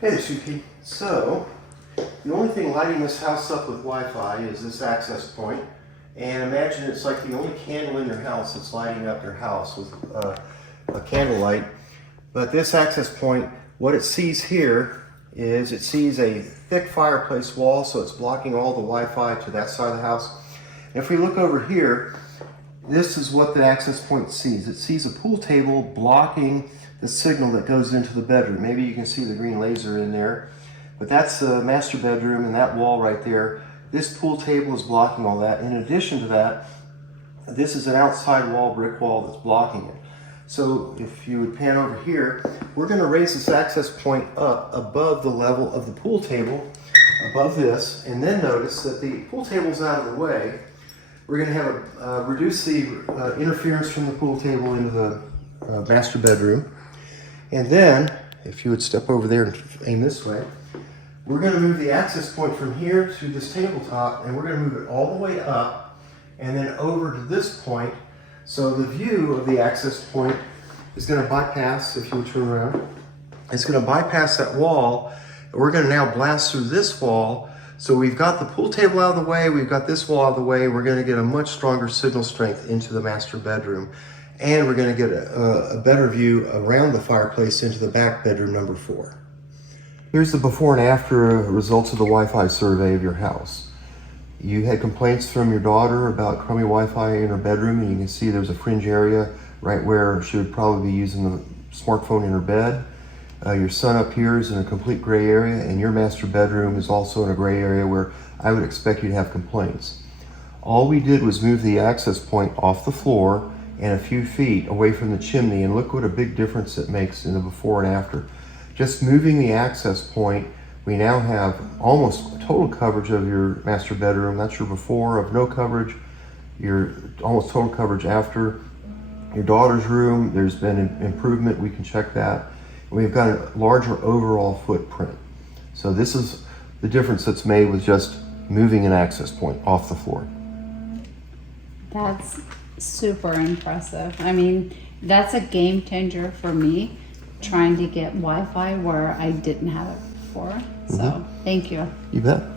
Hey Suki. So, the only thing lighting this house up with Wi-Fi is this access point. And imagine it's like the only candle in your house that's lighting up your house with a candle light. But this access point, what it sees here is it sees a thick fireplace wall, so it's blocking all the Wi-Fi to that side of the house. And if we look over here, this is what the access point sees. It sees a pool table blocking the signal that goes into the bedroom. Maybe you can see the green laser in there, but that's the master bedroom, and that wall right there, this pool table is blocking all that. In addition to that, this is an outside wall, brick wall, that's blocking it. So if you would pan over here, we're going to raise this access point up above the level of the pool table, above this, and then notice that the pool table's out of the way. We're going to have reduce the interference from the pool table into the master bedroom. And then, if you would step over there and aim this way, we're going to move the access point from here to this tabletop, and we're going to move it all the way up and then over to this point. So the view of the access point is going to bypass, if you would turn around, it's going to bypass that wall. We're going to now blast through this wall. So we've got the pool table out of the way, we've got this wall out of the way, we're going to get a much stronger signal strength into the master bedroom. And we're going to get a better view around the fireplace into the back bedroom number 4. Here's the before and after results of the Wi-Fi survey of your house. You had complaints from your daughter about crummy Wi-Fi in her bedroom, and you can see there's a fringe area right where she would probably be using the smartphone in her bed. Your son up here is in a complete gray area, and your master bedroom is also in a gray area where I would expect you to have complaints. All we did was move the access point off the floor and a few feet away from the chimney, and look what a big difference it makes in the before and after. Just moving the access point, we now have almost total coverage of your master bedroom. That's your before of no coverage, your almost total coverage after. Your daughter's room, there's been an improvement, we can check that. We've got a larger overall footprint. So this is the difference that's made with just moving an access point off the floor. That's super impressive. I mean, that's a game changer for me, trying to get Wi-Fi where I didn't have it before. So thank you. You bet.